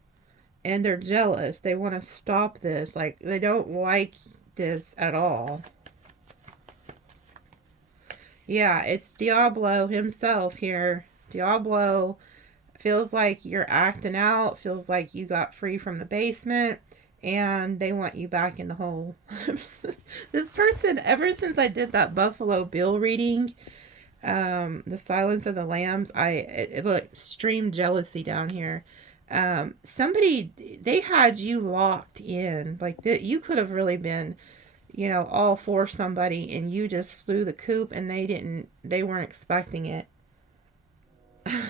And they're jealous. They want to stop this. Like, they don't like this at all. Yeah, it's Diablo himself here. Diablo feels like you're acting out. Feels like you got free from the basement. And they want you back in the hole. This person, ever since I did that Buffalo Bill reading... The Silence of the Lambs, it look, extreme jealousy down here. Somebody, they had you locked in, like that. You could have really been, you know, all for somebody, and you just flew the coop, and they weren't expecting it.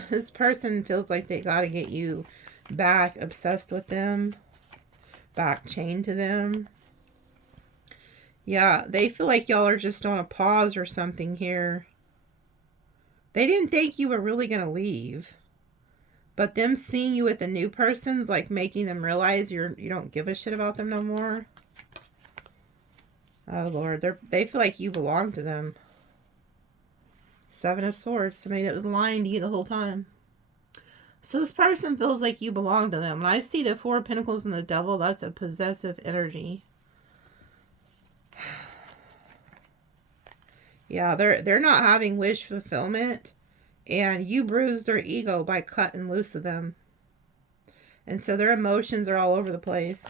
This person feels like they got to get you back, obsessed with them, back chained to them. Yeah, they feel like y'all are just on a pause or something here. They didn't think you were really going to leave. But them seeing you with a new person's like making them realize you don't give a shit about them no more. Oh, Lord. They feel like you belong to them. Seven of Swords. Somebody that was lying to you the whole time. So this person feels like you belong to them. When I see the Four of Pentacles and the Devil, that's a possessive energy. Yeah, they're not having wish fulfillment, and you bruised their ego by cutting loose of them. And so their emotions are all over the place.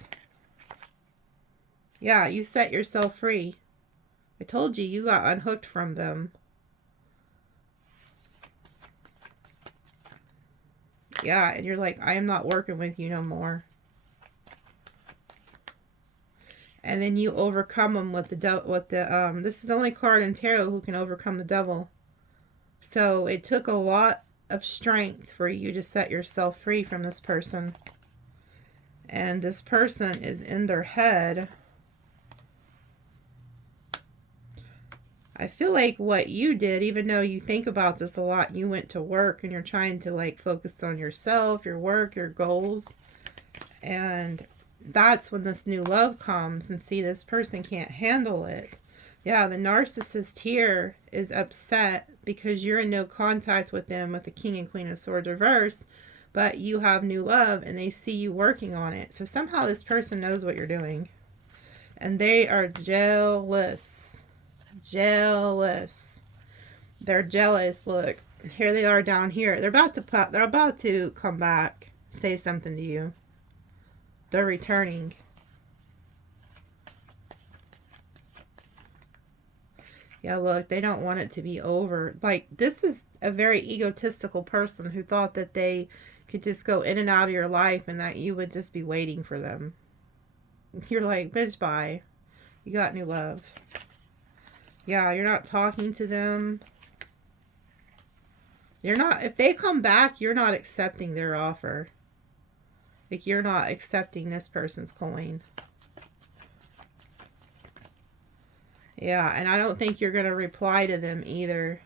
Yeah, you set yourself free. I told you, you got unhooked from them. Yeah, and you're like, I am not working with you no more. And then you overcome them with this is the only card in tarot who can overcome the devil. So it took a lot of strength for you to set yourself free from this person. And this person is in their head. I feel like what you did, even though you think about this a lot, you went to work and you're trying to like focus on yourself, your work, your goals. And that's when this new love comes, and see, this person can't handle it. Yeah, the narcissist here is upset because you're in no contact with them with the King and Queen of Swords reverse, but you have new love and they see you working on it. So somehow this person knows what you're doing. And they are jealous. Jealous. They're jealous. Look, here they are down here. They're about to come back, say something to you. They're returning. Yeah, look, they don't want it to be over. Like, this is a very egotistical person who thought that they could just go in and out of your life and that you would just be waiting for them. You're like, bitch, bye. You got new love. Yeah, you're not talking to them. You're not, if they come back, you're not accepting their offer. Like, you're not accepting this person's coin. Yeah, and I don't think you're going to reply to them either.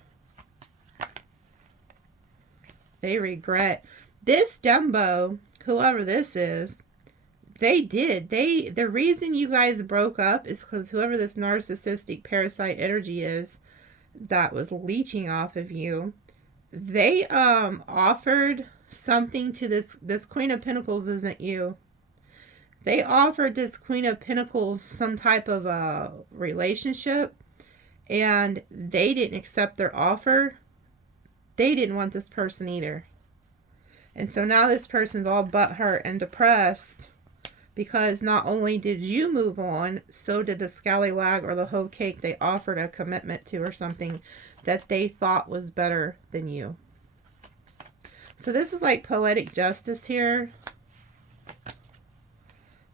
They regret. This Dumbo, whoever this is, the reason you guys broke up is because whoever this narcissistic parasite energy is that was leeching off of you, they offered something to this Queen of Pentacles isn't you. They offered this Queen of Pentacles some type of a relationship, and they didn't accept their offer. They didn't want this person either. And so now this person's all butthurt and depressed because not only did you move on, so did the scallywag or the hoe cake they offered a commitment to or something that they thought was better than you. So this is like poetic justice here.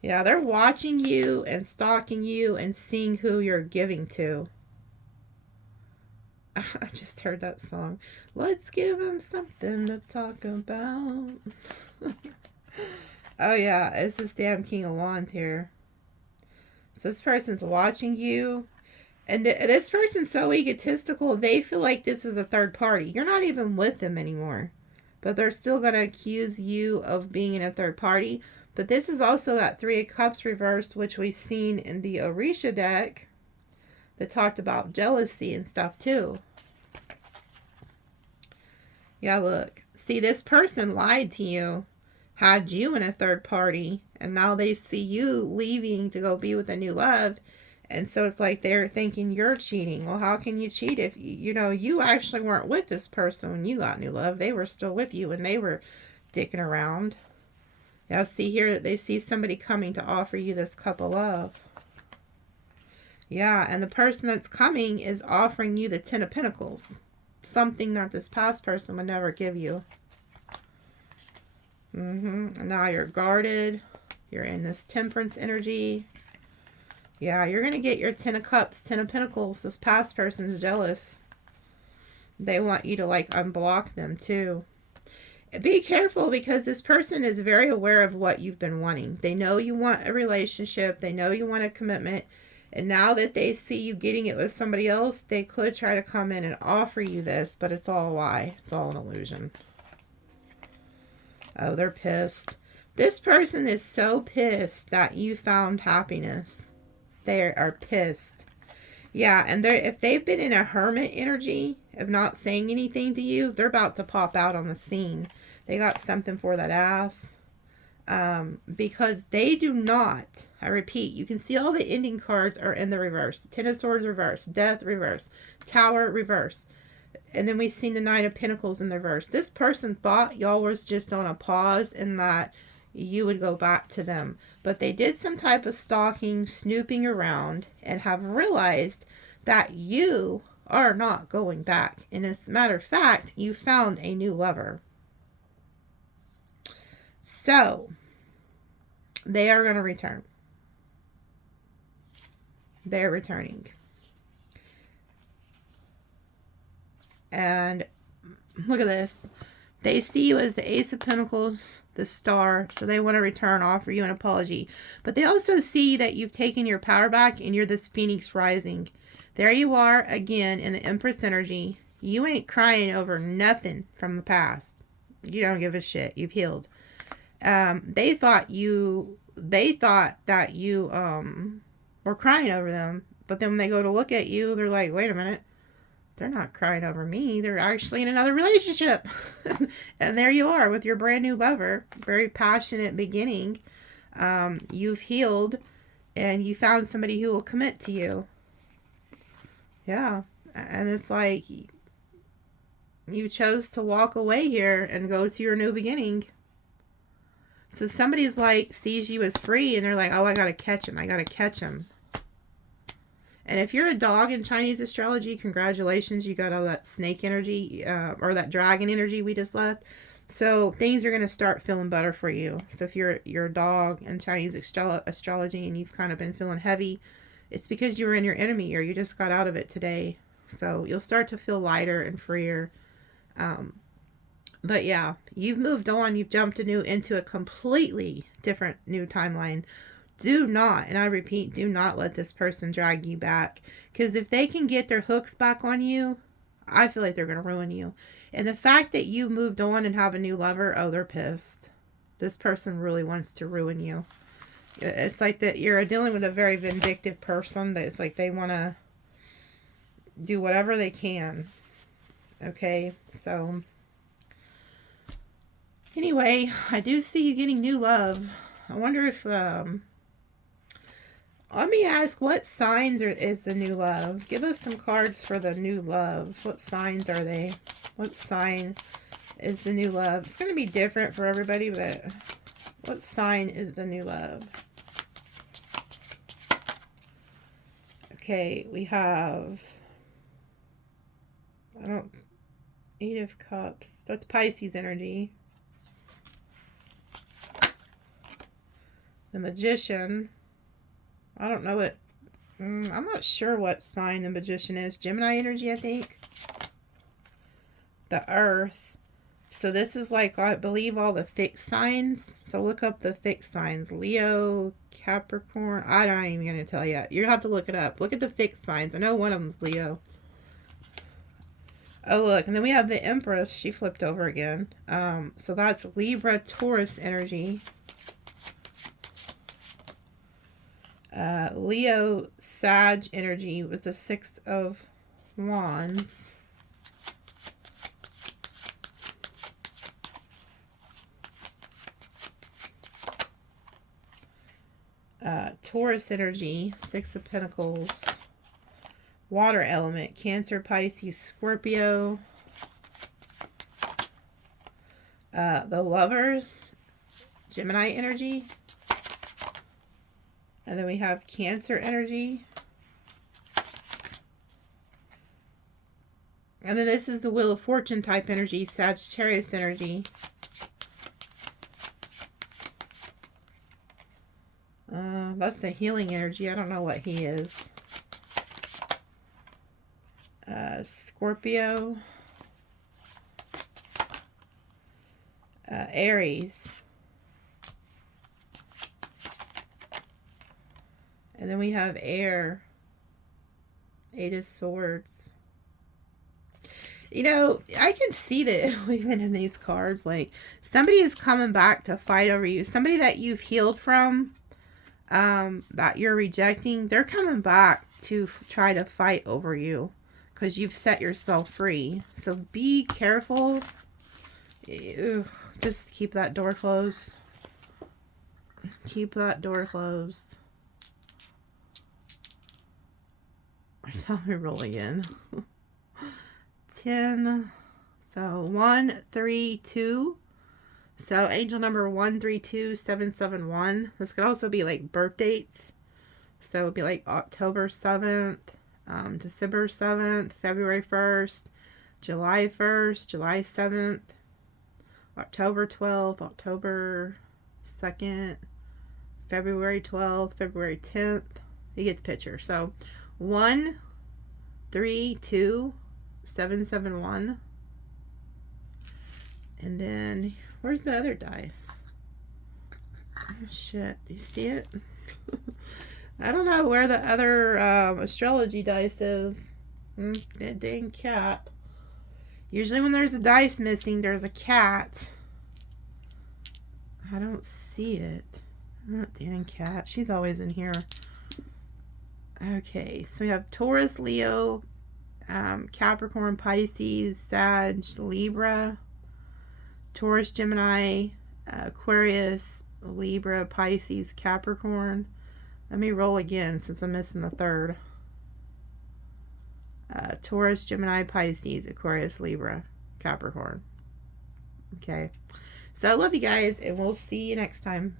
Yeah, they're watching you and stalking you and seeing who you're giving to. I just heard that song. Let's give them something to talk about. Oh yeah, it's this damn King of Wands here. So this person's watching you. And this person's so egotistical, they feel like this is a third party. You're not even with them anymore. But they're still going to accuse you of being in a third party. But this is also that Three of Cups reversed, which we've seen in the Orisha deck that talked about jealousy and stuff too. Yeah, look. See, this person lied to you, had you in a third party, and now they see you leaving to go be with a new love. And so it's like they're thinking you're cheating. Well, how can you cheat if, you actually weren't with this person when you got new love? They were still with you and they were dicking around. Yeah, see here, they see somebody coming to offer you this cup of love. Yeah, and the person that's coming is offering you the Ten of Pentacles. Something that this past person would never give you. And now you're guarded. You're in this Temperance energy. Yeah, you're going to get your Ten of Cups, Ten of Pentacles. This past person is jealous. They want you to like unblock them too. Be careful because this person is very aware of what you've been wanting. They know you want a relationship. They know you want a commitment. And now that they see you getting it with somebody else, they could try to come in and offer you this, but it's all a lie. It's all an illusion. Oh, they're pissed. This person is so pissed that you found happiness. They are pissed. Yeah, and if they've been in a hermit energy of not saying anything to you, they're about to pop out on the scene. They got something for that ass. Because they do not, I repeat, you can see all the ending cards are in the reverse. Ten of Swords reverse, Death reverse, Tower reverse. And then we've seen the Nine of Pentacles in the reverse. This person thought y'all was just on a pause and that you would go back to them. But they did some type of stalking, snooping around, and have realized that you are not going back. And as a matter of fact, you found a new lover. So, they are going to return. They're returning. And look at this. They see you as the Ace of Pentacles, the Star, so they want to return, offer you an apology. But they also see that you've taken your power back and you're this Phoenix rising. There you are again in the Empress energy. You ain't crying over nothing from the past. You don't give a shit. You've healed. They thought that you were crying over them, but then when they go to look at you, they're like, wait a minute, they're not crying over me. They're actually in another relationship. And there you are with your brand new lover. Very passionate beginning. You've healed and you found somebody who will commit to you. Yeah. And it's like you chose to walk away here and go to your new beginning. So somebody's like, sees you as free and they're like, oh, I got to catch him. I got to catch him. And if you're a dog in Chinese astrology, congratulations. You got all that snake energy or that dragon energy we just left. So things are going to start feeling better for you. So if you're a dog in Chinese astrology and you've kind of been feeling heavy, it's because you were in your enemy year. You just got out of it today. So you'll start to feel lighter and freer. But yeah, you've moved on. You've jumped into a completely different new timeline. Do not, and I repeat, do not let this person drag you back. Because if they can get their hooks back on you, I feel like they're going to ruin you. And the fact that you moved on and have a new lover, oh, they're pissed. This person really wants to ruin you. It's like that you're dealing with a very vindictive person. That it's like they want to do whatever they can. Okay, so anyway, I do see you getting new love. I wonder if let me ask, what signs is the new love? Give us some cards for the new love. What signs are they? What sign is the new love? It's going to be different for everybody, but what sign is the new love? Okay, we have, Eight of Cups. That's Pisces energy. The Magician. I don't know what, I'm not sure what sign the Magician is. Gemini energy, I think. The Earth. So this is like, I believe, all the fixed signs. So look up the fixed signs. Leo, Capricorn. I'm not even going to tell you. You have to look it up. Look at the fixed signs. I know one of them's Leo. Oh, look. And then we have the Empress. She flipped over again. So that's Libra, Taurus energy. Leo, Sag energy with the Six of Wands. Taurus energy, Six of Pentacles. Water element, Cancer, Pisces, Scorpio. The Lovers, Gemini energy. And then we have Cancer energy. And then this is the Wheel of Fortune type energy, Sagittarius energy. That's the healing energy. I don't know what he is. Scorpio. Aries. And then we have Air. Eight of Swords. You know, I can see that even in these cards, like somebody is coming back to fight over you. Somebody that you've healed from, that you're rejecting, they're coming back to try to fight over you because you've set yourself free. So be careful. Ugh, just keep that door closed. Keep that door closed. Tell me roll again. 10. So 1, 3, 2. So angel number 132771. This could also be like birth dates. So it'd be like October 7th, December 7th, February 1st, July 1st, July 7th, October 12th, October 2nd, February 12th, February 10th. You get the picture. So 1, 3, 2, 771. And then where's the other dice? Oh shit, do you see it? I don't know where the other astrology dice is. That dang cat. Usually when there's a dice missing, there's a cat. I don't see it. Oh, dang cat. She's always in here. Okay, so we have Taurus, Leo, Capricorn, Pisces, Sag, Libra, Taurus, Gemini, Aquarius, Libra, Pisces, Capricorn. Let me roll again since I'm missing the third. Taurus, Gemini, Pisces, Aquarius, Libra, Capricorn. Okay. So I love you guys, and we'll see you next time.